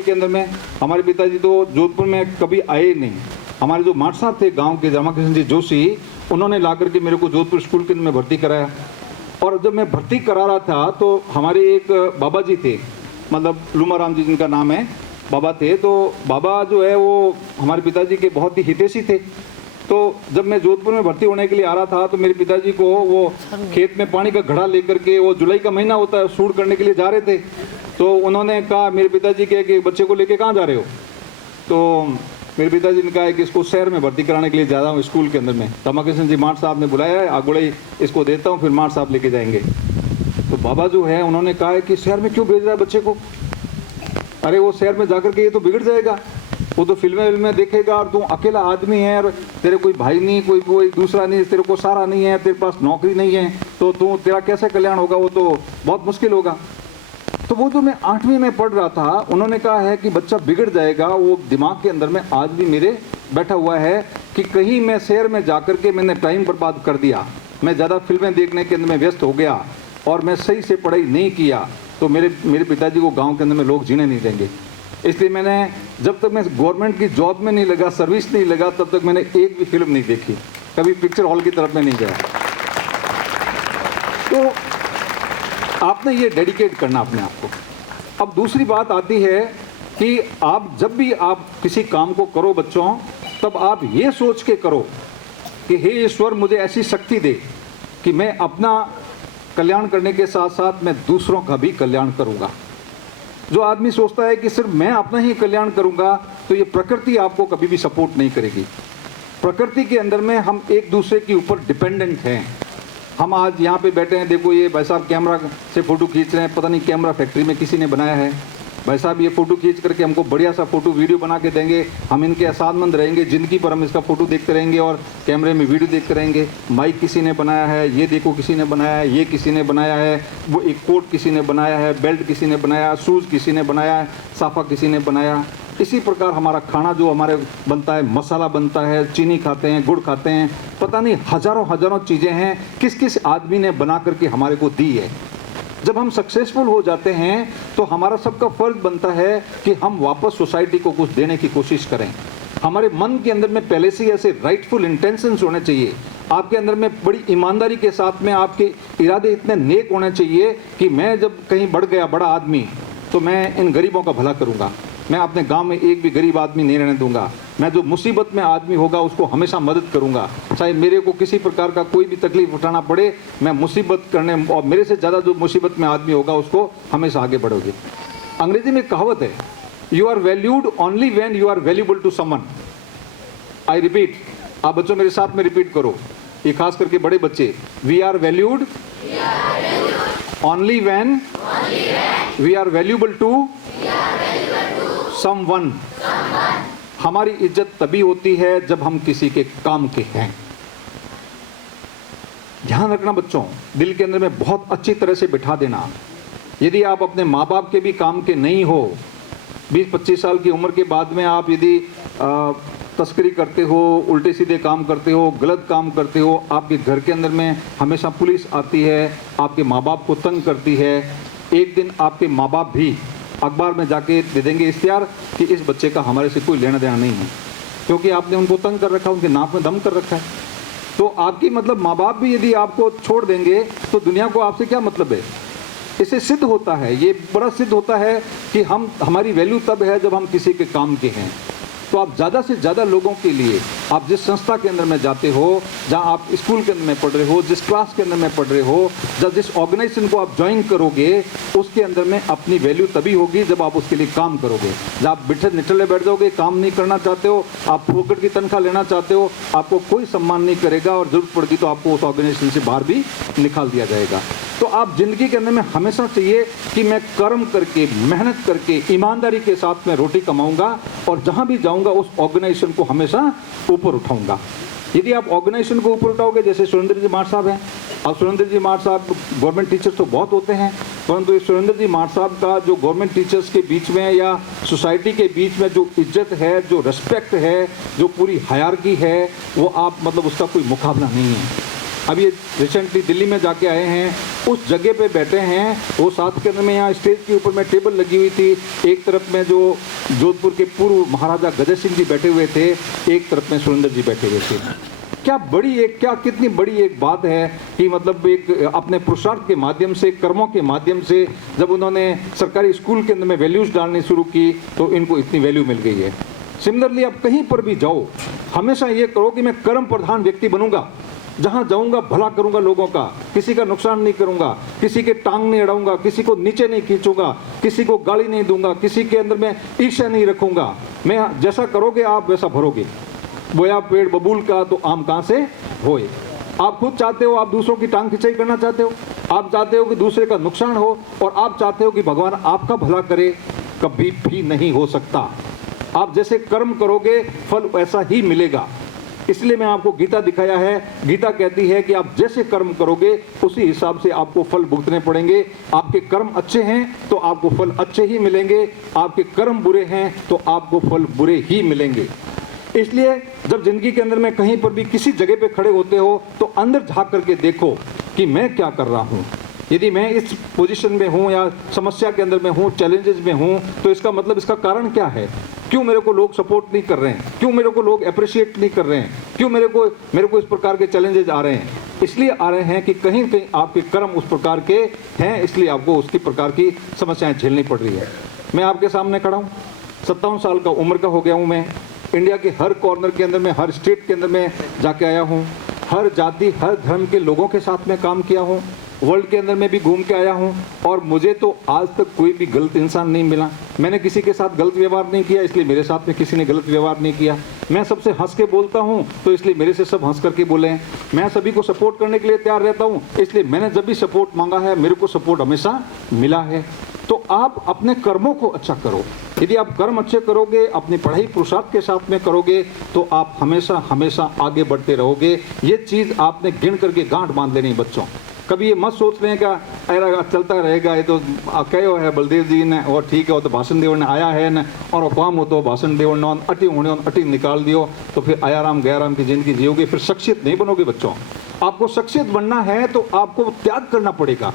के अंदर में हमारे पिताजी तो जोधपुर में कभी आए ही नहीं। हमारे जो माट साहब थे गांव के, रामाकृष्ण जी जोशी, उन्होंने ला करके मेरे को जोधपुर स्कूल के अंदर में भर्ती कराया। और जब मैं भर्ती करा रहा था तो हमारे एक बाबा जी थे, मतलब लुमाराम जी जिनका नाम है, बाबा थे। तो बाबा जो है वो हमारे पिताजी के बहुत ही हितैषी थे। तो जब मैं जोधपुर में भर्ती होने के लिए आ रहा था तो मेरे पिताजी को वो खेत में पानी का घड़ा लेकर के, वो जुलाई का महीना होता है, सूट करने के लिए जा रहे थे। तो उन्होंने कहा, मेरे पिताजी कहे कि बच्चे को लेके कहाँ जा रहे हो? तो मेरे पिताजी ने कहा कि इसको शहर में भर्ती कराने के लिए जा रहा हूँ स्कूल के अंदर में। रामाकृष्ण जी माट साहब ने बुलाया है, आगुड़े इसको देता हूँ, फिर माट साहब लेके जाएंगे। तो बाबा जो है उन्होंने कहा है कि शहर में क्यों भेज रहा है बच्चे को? अरे वो शहर में जाकर के ये तो बिगड़ जाएगा, वो तो फिल्में देखेगा, और तू अकेला आदमी है और तेरे कोई भाई नहीं, कोई दूसरा नहीं, तेरे को सहारा नहीं है, तेरे पास नौकरी नहीं है, तो तू तेरा कैसे कल्याण होगा? वो तो बहुत मुश्किल होगा। तो वो जो मैं 8वीं में पढ़ रहा था, उन्होंने कहा है कि बच्चा बिगड़ जाएगा। वो दिमाग के अंदर में आज भी मेरे बैठा हुआ है कि कहीं मैं शहर में जाकर के मैंने टाइम बर्बाद कर दिया, मैं ज़्यादा फिल्में देखने के अंदर में व्यस्त हो गया और मैं सही से पढ़ाई नहीं किया, तो मेरे पिताजी को गाँव के अंदर में लोग जीने नहीं देंगे। इसलिए मैंने, जब तक मैं गवर्नमेंट की जॉब में नहीं लगा, सर्विस नहीं लगा, तब तक मैंने एक भी फिल्म नहीं देखी, कभी पिक्चर हॉल की तरफ में नहीं गया। तो आपने ये डेडिकेट करना अपने आप को। अब दूसरी बात आती है कि आप जब भी आप किसी काम को करो बच्चों, तब आप ये सोच के करो कि हे ईश्वर मुझे ऐसी शक्ति दे कि मैं अपना कल्याण करने के साथ साथ मैं दूसरों का भी कल्याण करूँगा। जो आदमी सोचता है कि सिर्फ मैं अपना ही कल्याण करूँगा, तो ये प्रकृति आपको कभी भी सपोर्ट नहीं करेगी। प्रकृति के अंदर में हम एक दूसरे के ऊपर डिपेंडेंट हैं। हम आज यहाँ पे बैठे हैं, देखो ये भाई साहब कैमरा से फ़ोटो खींच रहे हैं, पता नहीं कैमरा फैक्ट्री में किसी ने बनाया है। भाई साहब ये फ़ोटो खींच करके हमको बढ़िया सा फ़ोटो वीडियो बना के देंगे, हम इनके एहसानमंद रहेंगे, ज़िंदगी पर हम इसका फ़ोटो देखते रहेंगे और कैमरे में वीडियो देखते रहेंगे। माइक किसी ने बनाया है, ये देखो किसी ने बनाया है, ये किसी ने बनाया है, वो एक कोट किसी ने बनाया है, बेल्ट किसी ने बनाया, शूज़ किसी ने बनाया है, साफ़ा किसी ने बनाया। इसी प्रकार हमारा खाना जो हमारे बनता है, मसाला बनता है, चीनी खाते हैं, गुड़ खाते हैं, पता नहीं हज़ारों चीज़ें हैं किस किस आदमी ने बना करके हमारे को दी है। जब हम सक्सेसफुल हो जाते हैं तो हमारा सबका फर्ज बनता है कि हम वापस सोसाइटी को कुछ देने की कोशिश करें। हमारे मन के अंदर में पहले से ऐसे राइटफुल इंटेंशंस होने चाहिए, आपके अंदर में बड़ी ईमानदारी के साथ में आपके इरादे इतने नेक होने चाहिए कि मैं जब कहीं बढ़ गया बड़ा आदमी, तो मैं इन गरीबों का भला करूँगा, मैं अपने गांव में एक भी गरीब आदमी नहीं रहने दूंगा, मैं जो मुसीबत में आदमी होगा उसको हमेशा मदद करूंगा, चाहे मेरे को किसी प्रकार का कोई भी तकलीफ उठाना पड़े, मैं मुसीबत करने, और मेरे से ज़्यादा जो मुसीबत में आदमी होगा उसको हमेशा आगे बढ़ोगे। अंग्रेजी में कहावत है, you are valued only when you are valuable to someone. I repeat, आप बच्चों मेरे साथ में रिपीट करो, ये खास करके बड़े बच्चे, we are valued only when we are valuable to someone. हमारी इज्जत तभी होती है जब हम किसी के काम के हैं। ध्यान रखना बच्चों, दिल के अंदर में बहुत अच्छी तरह से बिठा देना, यदि आप अपने माँ बाप के भी काम के नहीं हो, 20-25 साल की उम्र के बाद में आप यदि तस्करी करते हो, उल्टे सीधे काम करते हो, गलत काम करते हो, आपके घर के अंदर में हमेशा पुलिस आती है, आपके माँ बाप को तंग करती है, एक दिन आपके माँ बाप भी अखबार में जाके दे देंगे इश्तिहार कि इस बच्चे का हमारे से कोई लेना देना नहीं है, क्योंकि आपने उनको तंग कर रखा, उनके नाक में दम कर रखा है। तो आपकी मतलब माँ बाप भी यदि आपको छोड़ देंगे तो दुनिया को आपसे क्या मतलब है? इससे सिद्ध होता है, ये बड़ा सिद्ध होता है कि हमारी वैल्यू तब है जब हम किसी के काम के हैं। तो आप ज़्यादा से ज़्यादा लोगों के लिए, आप जिस संस्था के अंदर में जाते हो, जहाँ आप स्कूल के अंदर में पढ़ रहे हो, जिस क्लास के अंदर में पढ़ रहे हो, जब जिस ऑर्गेनाइजेशन को आप ज्वाइन करोगे, उसके अंदर में अपनी वैल्यू तभी होगी जब आप उसके लिए काम करोगे। जब आप निठल्ले बैठ जाओगे, काम नहीं करना चाहते हो, आप फोकट की तनख्वाह लेना चाहते हो, आपको कोई सम्मान नहीं करेगा और जरूरत पड़ेगी तो आपको उस ऑर्गेनाइजेशन से बाहर भी निकाल दिया जाएगा। तो आप जिंदगी के अंदर में हमेशा चाहिए कि मैं कर्म करके, मेहनत करके, ईमानदारी के साथ में रोटी कमाऊंगा और जहां भी जाऊंगा उस ऑर्गेनाइजेशन को हमेशा ऊपर उठाऊंगा। यदि आप ऑर्गेनाइजेशन को ऊपर उठाओगे, जैसे सुरेंद्र जी माट साहब हैं, अब सुरेंद्र जी माट साहब गवर्नमेंट टीचर्स तो बहुत होते हैं, परंतु इस सुरेंद्र जी माट साहब का जो गवर्नमेंट टीचर्स के बीच में या सोसाइटी के बीच में जो इज्जत है, जो रिस्पेक्ट है, जो पूरी हायरार्की है, वो आप मतलब उसका कोई मुकाबला नहीं है। अभी रिसेंटली दिल्ली में जाके आए हैं, उस जगह पे बैठे हैं। वो साथ के अंदर में यहाँ स्टेज के ऊपर में टेबल लगी हुई थी, एक तरफ में जो जोधपुर के पूर्व महाराजा गजय सिंह जी बैठे हुए थे, एक तरफ में सुरेंद्र जी बैठे हुए थे। क्या कितनी बड़ी एक बात है कि मतलब एक अपने पुरुषार्थ के माध्यम से, कर्मों के माध्यम से जब उन्होंने सरकारी स्कूल के अंदर में वैल्यूज डालनी शुरू की तो इनको इतनी वैल्यू मिल गई है। सिमिलरली आप कहीं पर भी जाओ, हमेशा ये करो कि मैं कर्म प्रधान व्यक्ति बनूंगा, जहां जाऊंगा भला करूंगा लोगों का, किसी का नुकसान नहीं करूंगा, किसी के टांग नहीं अड़ाऊंगा, किसी को नीचे नहीं खींचूंगा, किसी को गाली नहीं दूंगा, किसी के अंदर में ईर्ष्या नहीं रखूंगा। मैं जैसा करोगे आप वैसा भरोगे। बोया पेड़ बबूल का तो आम कहां से होए। आप खुद चाहते हो आप दूसरों की टांग खिंचाई करना चाहते हो, आप चाहते हो कि दूसरे का नुकसान हो, और आप चाहते हो कि भगवान आपका भला करे, कभी भी नहीं हो सकता। आप जैसे कर्म करोगे फल वैसा ही मिलेगा। इसलिए मैं आपको गीता दिखाया है। गीता कहती है कि आप जैसे कर्म करोगे उसी हिसाब से आपको फल भुगतने पड़ेंगे। आपके कर्म अच्छे हैं तो आपको फल अच्छे ही मिलेंगे, आपके कर्म बुरे हैं तो आपको फल बुरे ही मिलेंगे। इसलिए जब जिंदगी के अंदर में कहीं पर भी किसी जगह पे खड़े होते हो तो अंदर झांक करके देखो कि मैं क्या कर रहा हूँ। यदि मैं इस पोजीशन में हूँ या समस्या के अंदर में हूँ, चैलेंजेस में हूँ, तो इसका मतलब इसका कारण क्या है? क्यों मेरे को लोग सपोर्ट नहीं कर रहे हैं? क्यों मेरे को लोग अप्रिशिएट नहीं कर रहे हैं? क्यों मेरे को इस प्रकार के चैलेंजेस आ रहे हैं? इसलिए आ रहे हैं कि कहीं कहीं आपके कर्म उस प्रकार के हैं, इसलिए आपको उसकी प्रकार की समस्याएं झेलनी पड़ रही है। मैं आपके सामने खड़ा हूँ, 57 साल का उम्र का हो गया हूँ। मैं इंडिया के हर कॉर्नर के अंदर में, हर स्टेट के अंदर में जाके आया हूँ। हर जाति हर धर्म के लोगों के साथ में काम किया हूँ। वर्ल्ड के अंदर में भी घूम के आया हूँ और मुझे तो आज तक कोई भी गलत इंसान नहीं मिला। मैंने किसी के साथ गलत व्यवहार नहीं किया, इसलिए मेरे साथ में किसी ने गलत व्यवहार नहीं किया। मैं सबसे हंस के बोलता हूँ तो इसलिए मेरे से सब हंस करके बोले हैं। मैं सभी को सपोर्ट करने के लिए तैयार रहता हूँ, इसलिए मैंने जब भी सपोर्ट मांगा है मेरे को सपोर्ट हमेशा मिला है। तो आप अपने कर्मों को अच्छा करो। यदि आप कर्म अच्छे करोगे, अपनी पढ़ाई पुरुषार्थ के साथ में करोगे तो आप हमेशा हमेशा आगे बढ़ते रहोगे। ये चीज़ आपने गिन करके गांठ बांध लेनी बच्चों। कभी ये मत सोच रहे हैं क्या अरे चलता रहेगा, ये तो कहो है बलदेव जी ने और ठीक है, वो तो भाषण देव ने आया है न, और काम हो तो भाषण देव ने अटी होने अटी निकाल दियो तो फिर आया राम गया राम की जिंदगी जियोगे, फिर शख्सियत नहीं बनोगे बच्चों। आपको शख्सियत बनना है तो आपको त्याग करना पड़ेगा।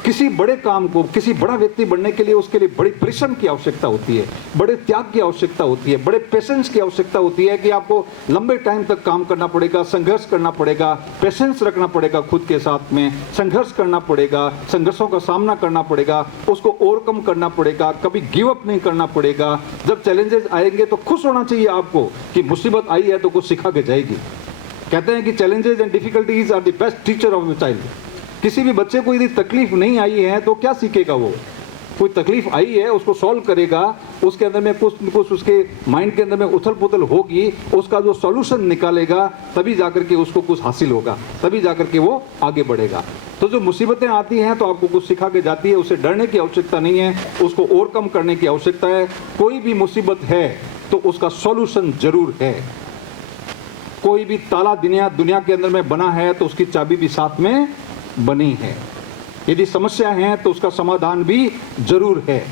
किसी बड़े काम को, किसी बड़ा व्यक्ति बनने के लिए उसके लिए बड़ी परिश्रम की आवश्यकता होती है, बड़े त्याग की आवश्यकता होती है, बड़े पेशेंस की आवश्यकता होती है कि आपको लंबे टाइम तक काम करना पड़ेगा, संघर्ष करना पड़ेगा, पेशेंस रखना पड़ेगा, खुद के साथ में संघर्ष करना पड़ेगा, संघर्षों का सामना करना पड़ेगा, उसको ओवरकम करना पड़ेगा, कभी गिव अप नहीं करना पड़ेगा। जब चैलेंजेस आएंगे तो खुश होना चाहिए आपको कि मुसीबत आई है तो कुछ सिखा के जाएगी। कहते हैं कि challenges and difficulties are the best teacher of the child. किसी भी बच्चे को यदि तकलीफ नहीं आई है तो क्या सीखेगा वो? कोई तकलीफ आई है उसको सॉल्व करेगा, उसके अंदर में कुछ उसके माइंड के अंदर में उथल पुथल होगी, उसका जो सॉल्यूशन निकालेगा तभी जाकर के उसको कुछ हासिल होगा, तभी जाकर के वो आगे बढ़ेगा। तो जो मुसीबतें आती हैं तो आपको कुछ सिखा के जाती है, उसे डरने की आवश्यकता नहीं है, उसको ओवरकम करने की आवश्यकता है। कोई भी मुसीबत है तो उसका सॉल्यूशन जरूर है। कोई भी ताला दुनिया के अंदर में बना है तो उसकी चाबी भी साथ में बनी है। यदि समस्या है तो उसका समाधान भी जरूर है।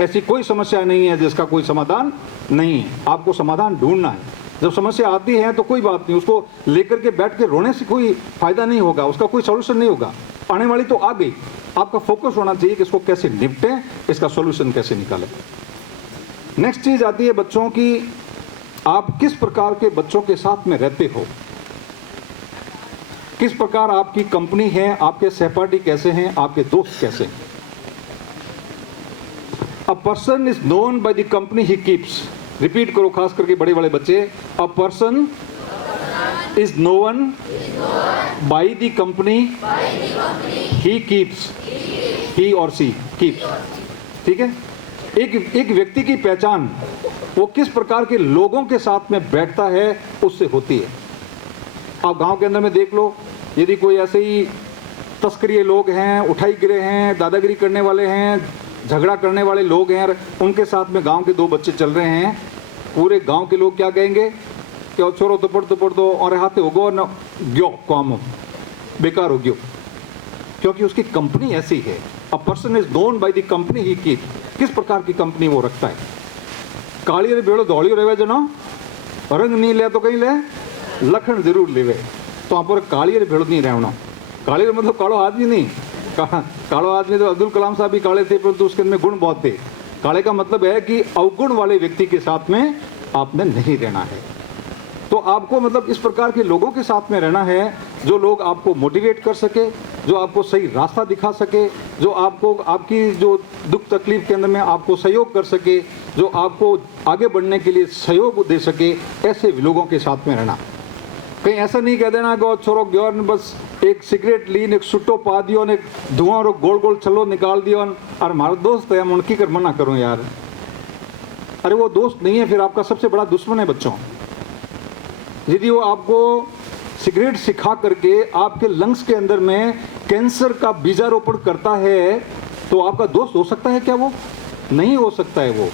ऐसी कोई समस्या नहीं है जिसका कोई समाधान नहीं है। आपको समाधान ढूंढना है। जब समस्या आती है तो कोई बात नहीं, उसको लेकर के बैठ के रोने से कोई फायदा नहीं होगा, उसका कोई सॉल्यूशन नहीं होगा। आने वाली तो आ गई, आपका फोकस होना चाहिए कि इसको कैसे निपटें, इसका सॉल्यूशन कैसे निकालें। नेक्स्ट चीज आती है बच्चों की, आप किस प्रकार के बच्चों के साथ में रहते हो, किस प्रकार आपकी कंपनी है, आपके सहपाठी कैसे हैं, आपके दोस्त कैसे हैं। A person is known by the company he keeps. Repeat करो, खास करके बड़े बड़े बच्चे। A person is known by the company he keeps, he और सी कीप्स। ठीक है, एक व्यक्ति की पहचान वो किस प्रकार के लोगों के साथ में बैठता है उससे होती है। आप गांव के अंदर में देख लो, यदि कोई ऐसे ही तस्करी लोग हैं, उठाई गिरे हैं, दादागिरी करने वाले हैं, झगड़ा करने वाले लोग हैं, उनके साथ में गांव के दो बच्चे चल रहे हैं, पूरे गांव के लोग क्या कहेंगे कि छोरो तो पढ़ दो और हाथे होगो न गयो काम बेकार हो गयो, क्योंकि उसकी कंपनी ऐसी है। अ person is known by the company he keep. किस प्रकार की कंपनी वो रखता है। काली बेड़ो धौली रहे जनो, रंग नहीं ले तो कहीं ले, लखन जरूर लेवे। तो आप पर काली भेड़ नहीं रहना। काली मतलब कालो आदमी नहीं, कालो आदमी तो अब्दुल कलाम साहब भी काले थे, परंतु उसके अंदर गुण बहुत थे। काले का मतलब है कि अवगुण वाले व्यक्ति के साथ में आपने नहीं रहना है। तो आपको मतलब इस प्रकार के लोगों के साथ में रहना है जो लोग आपको मोटिवेट कर सके, जो आपको सही रास्ता दिखा सके, जो आपको आपकी जो दुख तकलीफ के अंदर में आपको सहयोग कर सके, जो आपको आगे बढ़ने के लिए सहयोग दे सके, ऐसे लोगों के साथ में रहना। कहीं ऐसा नहीं कह देना कि छोरो गयो ने बस एक सिगरेट ली ने एक सुट्टो पा दियो ने धुआं और गोल गोल छल्लो निकाल दियो और हमारा दोस्त है हम उनकी कर मना करूं यार। अरे वो दोस्त नहीं है, फिर आपका सबसे बड़ा दुश्मन है बच्चों। यदि वो आपको सिगरेट सिखा करके आपके लंग्स के अंदर में कैंसर का बीजारोपण करता है तो आपका दोस्त हो सकता है क्या? वो नहीं हो सकता है। वो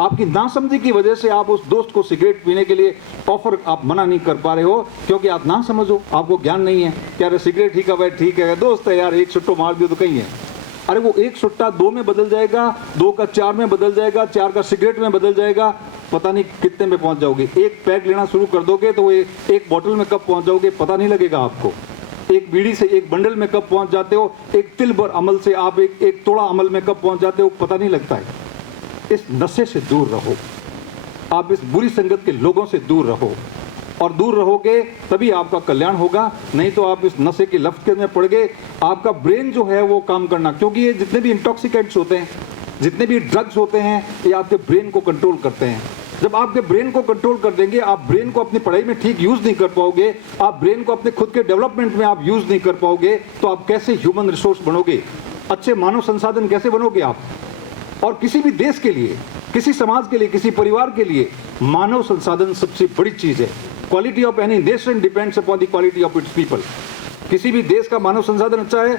आपकी नासमझी की वजह से आप उस दोस्त को सिगरेट पीने के लिए ऑफर आप मना नहीं कर पा रहे हो, क्योंकि आप ना समझो, आपको ज्ञान नहीं है। क्या अरे सिगरेट ठीक है भाई, ठीक है दोस्त है यार, एक सुट्टो मार दियो तो कहीं है। अरे वो एक सुट्टा 2 में बदल जाएगा, 2 का 4 में बदल जाएगा, 4 का सिगरेट में बदल जाएगा, पता नहीं कितने में पहुंच जाओगे। एक पैक लेना शुरू कर दोगे तो एक बोतल में कब पहुंच जाओगे पता नहीं लगेगा आपको। एक बीड़ी से एक बंडल में कब पहुंच जाते हो, एक तिल भर अमल से आप एक तोड़ा अमल में कब पहुंच जाते हो पता नहीं लगता है। इस नशे से दूर रहो, आप इस बुरी संगत के लोगों से दूर रहो, और दूर रहोगे तभी आपका कल्याण होगा। नहीं तो आप इस नशे की लफ्त के अंदर पड़ गए, आपका ब्रेन जो है वो काम करना, क्योंकि ये जितने भी इंटॉक्सिकेंट्स होते हैं, जितने भी ड्रग्स होते हैं, ये आपके ब्रेन को कंट्रोल करते हैं। जब आपके ब्रेन को कंट्रोल कर देंगे, आप ब्रेन को अपनी पढ़ाई में ठीक यूज नहीं कर पाओगे, आप ब्रेन को अपने खुद के डेवलपमेंट में आप यूज नहीं कर पाओगे, तो आप कैसे ह्यूमन रिसोर्स बनोगे, अच्छे मानव संसाधन कैसे बनोगे आप? और किसी भी देश के लिए, किसी समाज के लिए, किसी परिवार के लिए मानव संसाधन सबसे बड़ी चीज है। Quality of any nation depends upon the quality of its people. किसी भी देश का मानव संसाधन अच्छा है